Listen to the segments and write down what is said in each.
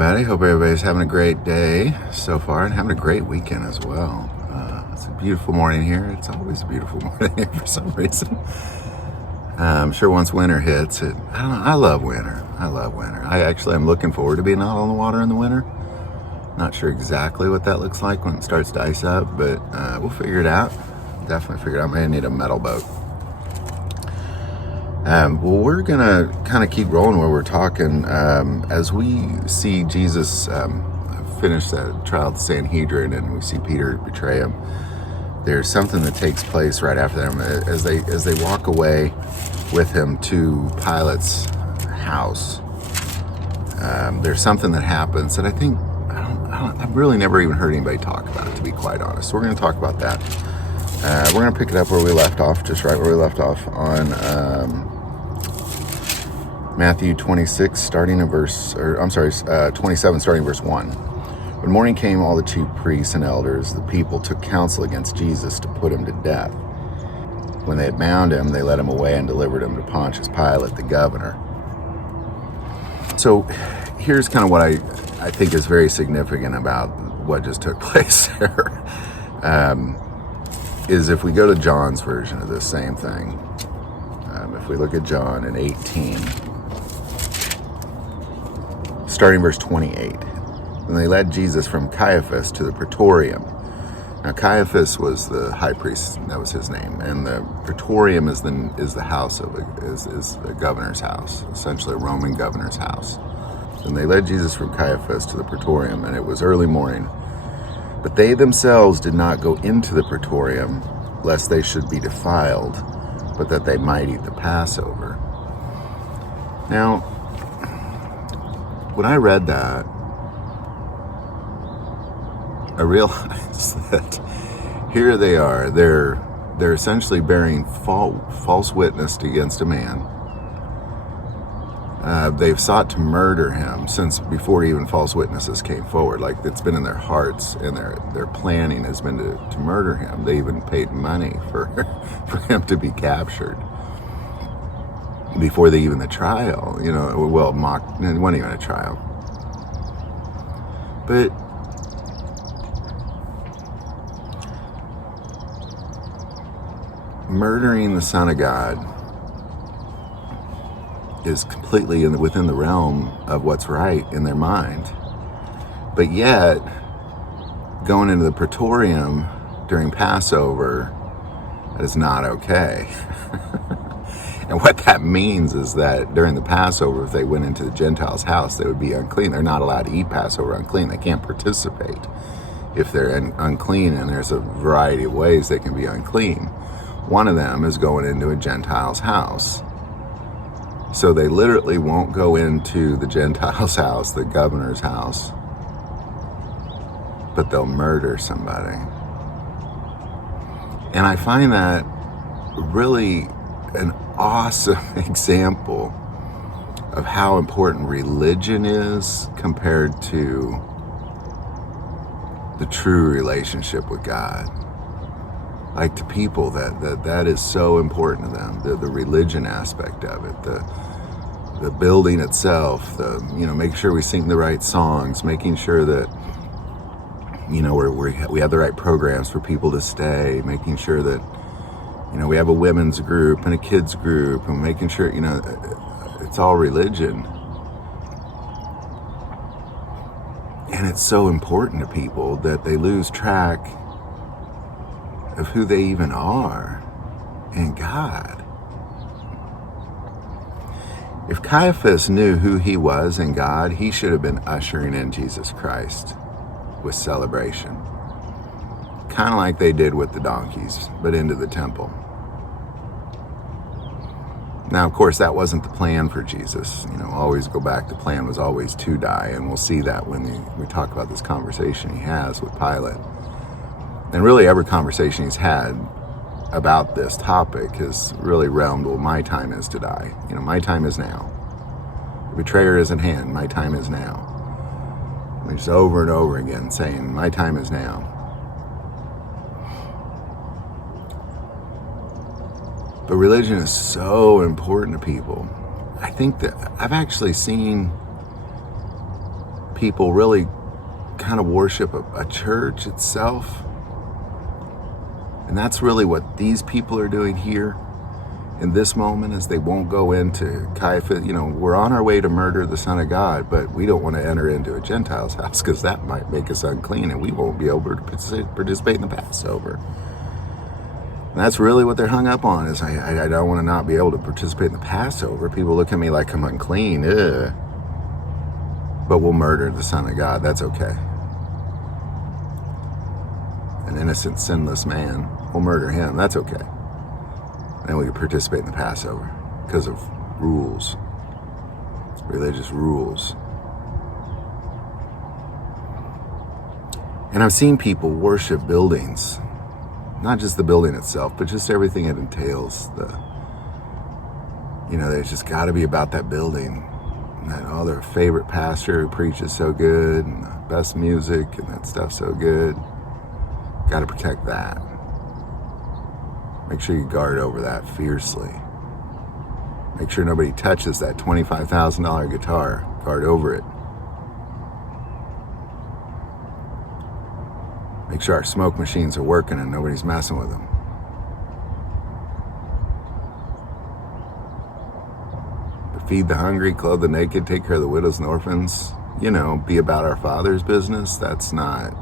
everybody. Hope everybody's having a great day so far and having a great weekend as well. It's a beautiful morning here. It's always a beautiful morning here for some reason. I'm sure once winter hits, I don't know, I love winter. I actually am looking forward to being out on the water in the winter. Not sure exactly what that looks like when it starts to ice up, but we'll figure it out. Definitely figure it out. I may need a metal boat. Well, we're going to kind of keep rolling where we're talking as we see Jesus finish that trial at the Sanhedrin and we see Peter betray him. There's something that takes place right after them as they walk away with him to Pilate's house. There's something that happens that I've really never even heard anybody talk about it, to be quite honest. So we're going to talk about that. We're going to pick it up where we left off, just right where we left off on Matthew 26, starting in 27, starting in verse 1. When morning came, all the chief priests and elders, the people took counsel against Jesus to put him to death. When they had bound him, they led him away and delivered him to Pontius Pilate, the governor. So here's kind of what I think is very significant about what just took place there. Is if we go to John's version of this same thing, if we look at John in 18, starting verse 28, and they led Jesus from Caiaphas to the Praetorium. Now Caiaphas was the high priest, that was his name, and the Praetorium is the house of a governor's house, essentially a Roman governor's house. And they led Jesus from Caiaphas to the Praetorium, and it was early morning. But they themselves did not go into the Praetorium, lest they should be defiled, but that they might eat the Passover. Now, when I read that, I realized that here they are. They're essentially bearing false witness against a man. They've sought to murder him since before even false witnesses came forward. Like, it's been in their hearts, and their planning has been to murder him. They even paid money for him to be captured before the trial. It wasn't even a trial. But murdering the Son of God is completely within the realm of what's right in their mind. But yet, going into the Praetorium during Passover, that is not okay. And what that means is that during the Passover, if they went into the Gentiles' house, they would be unclean. They're not allowed to eat Passover unclean. They can't participate if they're unclean, and there's a variety of ways they can be unclean. One of them is going into a Gentile's house. So they literally won't go into the Gentile's house, the governor's house, but they'll murder somebody. And I find that really an awesome example of how important religion is compared to the true relationship with God. Like, to people that is so important to them, the religion aspect of it, the building itself, making sure we sing the right songs, making sure that we have the right programs for people to stay, making sure that we have a women's group and a kids group, and making sure it's all religion. And it's so important to people that they lose track of who they even are in God. If Caiaphas knew who he was in God, he should have been ushering in Jesus Christ with celebration. Kind of like they did with the donkeys, but into the temple. Now, of course, that wasn't the plan for Jesus. Always go back, the plan was always to die, and we'll see that when we talk about this conversation he has with Pilate. And really, every conversation he's had about this topic has really realmed, well, my time is to die. My time is now. The betrayer is at hand. My time is now. And just over and over again saying, my time is now. But religion is so important to people. I think that I've actually seen people really kind of worship a church itself. And that's really what these people are doing here in this moment, is they won't go into Caiaphas. We're on our way to murder the Son of God, but we don't want to enter into a Gentile's house because that might make us unclean and we won't be able to participate in the Passover. And that's really what they're hung up on, is I don't want to not be able to participate in the Passover. People look at me like I'm unclean. Ugh. But we'll murder the Son of God. That's okay. An innocent, sinless man. We'll murder him. That's okay. And we can participate in the Passover because of rules, religious rules. And I've seen people worship buildings, not just the building itself, but just everything it entails. There's just got to be about that building. And that, their favorite pastor who preaches so good, and the best music, and that stuff's so good. Got to protect that. Make sure you guard over that fiercely. Make sure nobody touches that $25,000 guitar. Guard over it. Make sure our smoke machines are working and nobody's messing with them. But feed the hungry, clothe the naked, take care of the widows and orphans. Be about our Father's business. That's not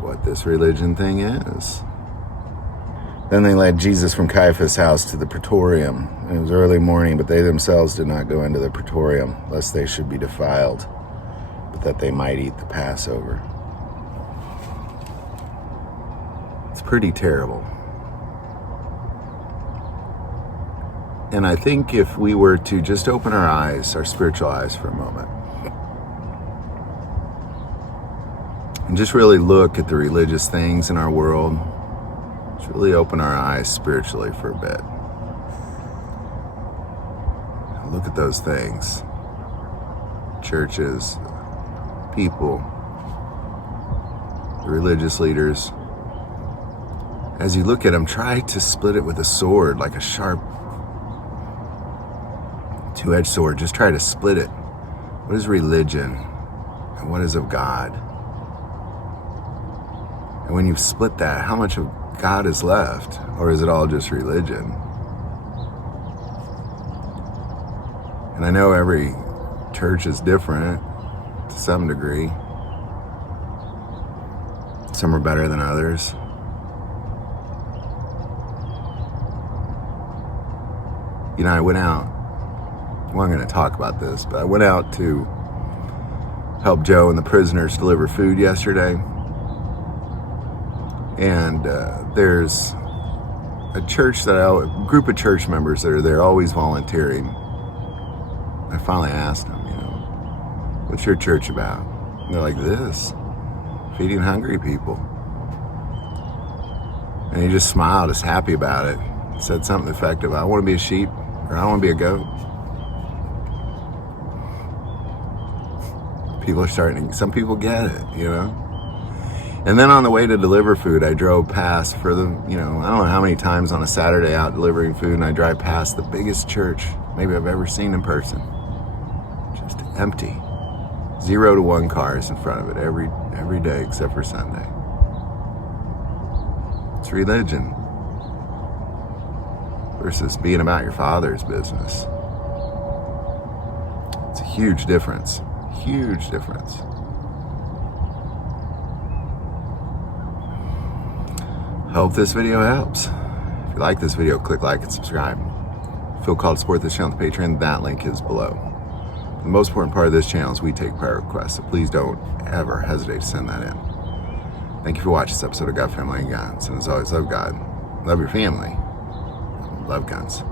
what this religion thing is. Then they led Jesus from Caiaphas' house to the praetorium. It was early morning, but they themselves did not go into the praetorium, lest they should be defiled, but that they might eat the Passover. It's pretty terrible. And I think if we were to just open our eyes, our spiritual eyes for a moment, and just really look at the religious things in our world, just really open our eyes spiritually for a bit. Look at those things. Churches, people, the religious leaders. As you look at them, try to split it with a sword, like a sharp two-edged sword. Just try to split it. What is religion and what is of God? And when you've split that, how much of God is left? Or is it all just religion? And I know every church is different to some degree. Some are better than others. I went out, well, I'm going to talk about this, but I went out to help Joe and the prisoners deliver food yesterday. And there's a group of church members that are there always volunteering. I finally asked them, what's your church about? And they're like, this, feeding hungry people. And he just smiled, just happy about it. Said something effective, I want to be a sheep, or I want to be a goat. People are some people get it, And then on the way to deliver food, I drove past I don't know how many times on a Saturday out delivering food, and I drive past the biggest church maybe I've ever seen in person. Just empty. 0 to 1 cars in front of it every day except for Sunday. It's religion versus being about your Father's business. It's a huge difference. Huge difference. Hope this video helps. If you like this video, click like and subscribe. Feel called to support this channel with Patreon. That link is below. The most important part of this channel is we take prayer requests, so please don't ever hesitate to send that in. Thank you for watching this episode of God, Family, and Guns. And as always, love God, love your family, love guns.